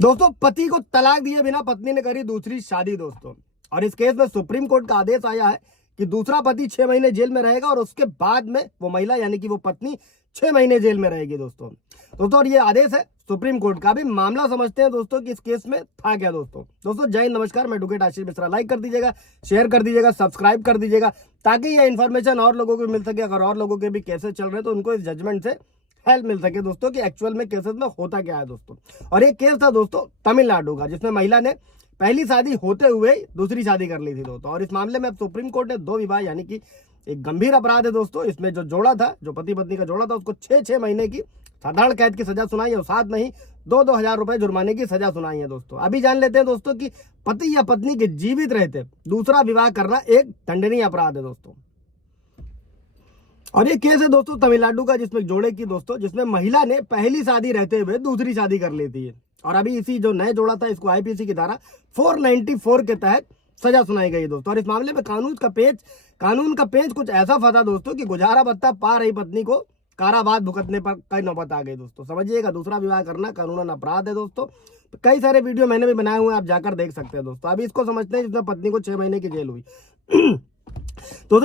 दोस्तों, पति को तलाक दिए बिना पत्नी ने करी दूसरी शादी दोस्तों। और इस केस में सुप्रीम कोर्ट का आदेश आया है कि दूसरा पति 6 महीने जेल में रहेगा और उसके बाद में वो महिला यानी कि वो पत्नी 6 महीने जेल में रहेगी दोस्तों। और ये आदेश है सुप्रीम कोर्ट का। भी मामला समझते हैं दोस्तों कि इस केस में था क्या दोस्तों। जय हिंद, नमस्कार, मैं एडवोकेट आशीष मिश्रा। लाइक कर दीजिएगा, शेयर कर दीजिएगा, सब्सक्राइब कर दीजिएगा, ताकि ये इन्फॉर्मेशन और लोगों को मिल सके। अगर और लोगों के भी केसेस चल रहे हैं तो उनको इस जजमेंट से हेल्प मिल सके दोस्तों कि एक्चुअल में केसेस में होता क्या है दोस्तों। और एक केस था दोस्तों तमिलनाडु का, जिसमें महिला ने पहली शादी होते हुए दूसरी शादी कर ली थी दोस्तों। और इस मामले में अब सुप्रीम कोर्ट ने 2 विवाह यानी कि एक गंभीर अपराध है दोस्तों। इसमें जो जोड़ा था, जो पति पत्नी का जोड़ा था, उसको 6 महीने की साधारण कैद की सजा सुनाई है और साथ में ही 2-2 हजार रुपए जुर्माने की सजा सुनाई है दोस्तों। अभी जान लेते हैं दोस्तों कि पति या पत्नी के जीवित रहते दूसरा विवाह करना एक दंडनीय अपराध है दोस्तों। और ये केस है दोस्तों तमिलनाडु का, जिसमें जोड़े की दोस्तों, जिसमें महिला ने पहली शादी रहते हुए दूसरी शादी कर लेती है। और अभी इसी जो नए जोड़ा था, इसको आईपीसी की धारा 494 के तहत सजा सुनाई गई दोस्तों। और इस मामले में कानून का पेच कुछ ऐसा फंसा दोस्तों कि गुजारा भत्ता पा रही पत्नी को कारावास भुगतने पर कई नौबत आ गई दोस्तों। समझिएगा, दूसरा विवाह करना कानूनन अपराध है दोस्तों। कई सारे वीडियो मैंने भी बनाए हुए हैं, आप जाकर देख सकते हैं दोस्तों। अभी इसको समझते हैं जिसमें पत्नी को 6 महीने की जेल हुई। तो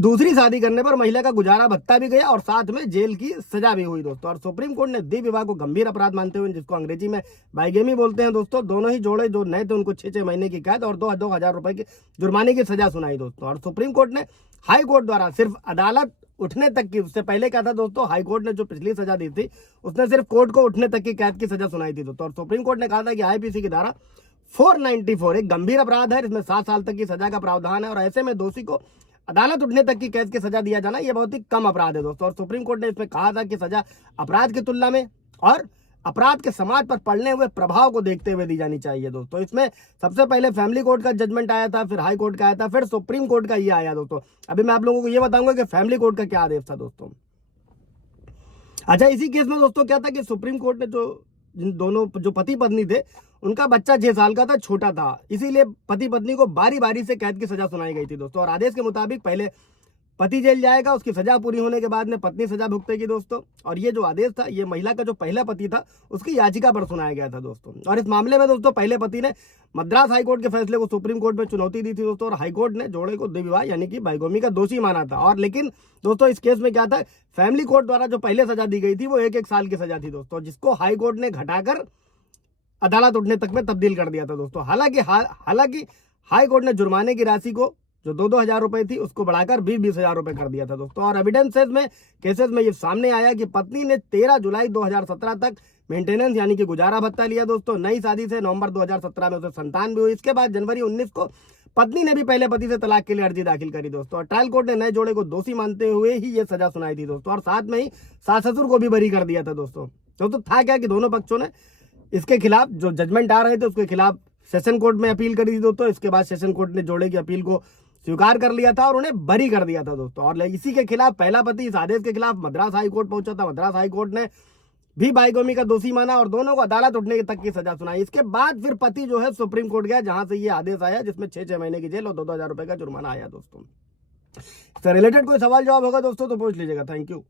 दूसरी शादी करने पर महिला का गुजारा भत्ता भी गया और साथ में जेल की सजा भी हुई दोस्तों। और सुप्रीम कोर्ट ने द्विविवाह विवाह को गंभीर अपराध मानते हुए, जिसको अंग्रेजी में बाइगेमी बोलते हैं दोस्तों, दोनों ही जोड़े जो नए थे उनको 6 महीने की कैद और 2-2 हजार रुपए की जुर्माने की सजा सुनाई दोस्तों। और सुप्रीम कोर्ट ने हाई कोर्ट द्वारा सिर्फ अदालत उठने तक की, उससे पहले क्या था दोस्तों, हाई कोर्ट ने जो पिछली सजा दी थी उसने सिर्फ कोर्ट को उठने तक की कैद की सजा सुनाई थी दोस्तों। और सुप्रीम कोर्ट ने कहा था कि आईपीसी की धारा 494 एक गंभीर अपराध है, इसमें 7 साल तक की सजा का प्रावधान है और ऐसे में दोषी को अदालत उठने तक की कैद की सजा दिया जाना यह बहुत ही कम अपराध है दोस्तों। और सुप्रीम कोर्ट ने इसमें कहा था कि सजा अपराध की तुलना में और अपराध के समाज पर पड़ने हुए प्रभाव को देखते हुए दी जानी चाहिए दोस्तों। इसमें सबसे पहले फैमिली कोर्ट का जजमेंट आया था, फिर हाई कोर्ट का आया था, फिर सुप्रीम कोर्ट का ये आया दोस्तों। अभी मैं आप लोगों को ये बताऊंगा कि फैमिली कोर्ट का क्या आदेश था दोस्तों। अच्छा, इसी केस में दोस्तों क्या था कि सुप्रीम कोर्ट ने जिन दोनों जो पति पत्नी थे उनका बच्चा 6 साल का था, छोटा था, इसीलिए पति पत्नी को बारी बारी से कैद की सजा सुनाई गई थी दोस्तों। और आदेश के मुताबिक पहले पति जेल जाएगा, उसकी सजा पूरी होने के बाद में पत्नी सजा भुगतेगी दोस्तों। और ये जो आदेश था, ये महिला का जो पहला पति था उसकी याचिका पर सुनाया गया था दोस्तों। और इस मामले में दोस्तों पहले पति ने मद्रास हाईकोर्ट के फैसले को सुप्रीम कोर्ट में चुनौती दी थी दोस्तों। और हाईकोर्ट ने जोड़े को द्विविवाह यानी कि बाइगोमी का दोषी माना था। और लेकिन दोस्तों इस केस में क्या था, फैमिली कोर्ट द्वारा जो पहले सजा दी गई थी वो 1-1 साल की सजा थी दोस्तों, जिसको हाई कोर्ट ने घटाकर अदालत उठने तक में तब्दील कर दिया था दोस्तों। हालांकि हाई कोर्ट ने जुर्माने की राशि को जो 2-2 हजार रुपए थी उसको बढ़ाकर 20-20 हजार रुपए कर दिया था दोस्तों। और एविडेंसेस में केसेस में ये सामने आया कि पत्नी ने 13 जुलाई 2017 तक मेंटेनेंस यानी कि गुजारा भत्ता लिया दोस्तों। नई शादी से नवंबर 2017 में उसे संतान भी हुई। इसके बाद जनवरी 19 को पत्नी ने भी पहले पति से तलाक के लिए अर्जी दाखिल करी दोस्तों। और ट्रायल कोर्ट ने नए जोड़े को दोषी मानते हुए ही ये सजा सुनाई थी दोस्तों। और साथ में ही सास ससुर को भी बरी कर दिया था दोस्तों। था क्या कि दोनों पक्षों ने इसके खिलाफ जो जजमेंट आ रहे थे उसके खिलाफ सेशन कोर्ट में अपील करी थी दोस्तों। इसके बाद सेशन कोर्ट ने जोड़े की अपील को स्वीकार कर लिया था और उन्हें बरी कर दिया था दोस्तों। और इसी के खिलाफ पहला पति इस आदेश के खिलाफ मद्रास हाई कोर्ट पहुंचा था। मद्रास हाई कोर्ट ने भी बाइगोमी का दोषी माना और दोनों को अदालत उठने तक की सजा सुनाई। इसके बाद फिर पति जो है सुप्रीम कोर्ट गया, जहां से ये आदेश आया, जिसमें 6 महीने की जेल और 2-2 हजार रुपए का जुर्माना आया दोस्तों। इससे रिलेटेड कोई सवाल जवाब होगा दोस्तों तो पूछ लीजिएगा। Thank you.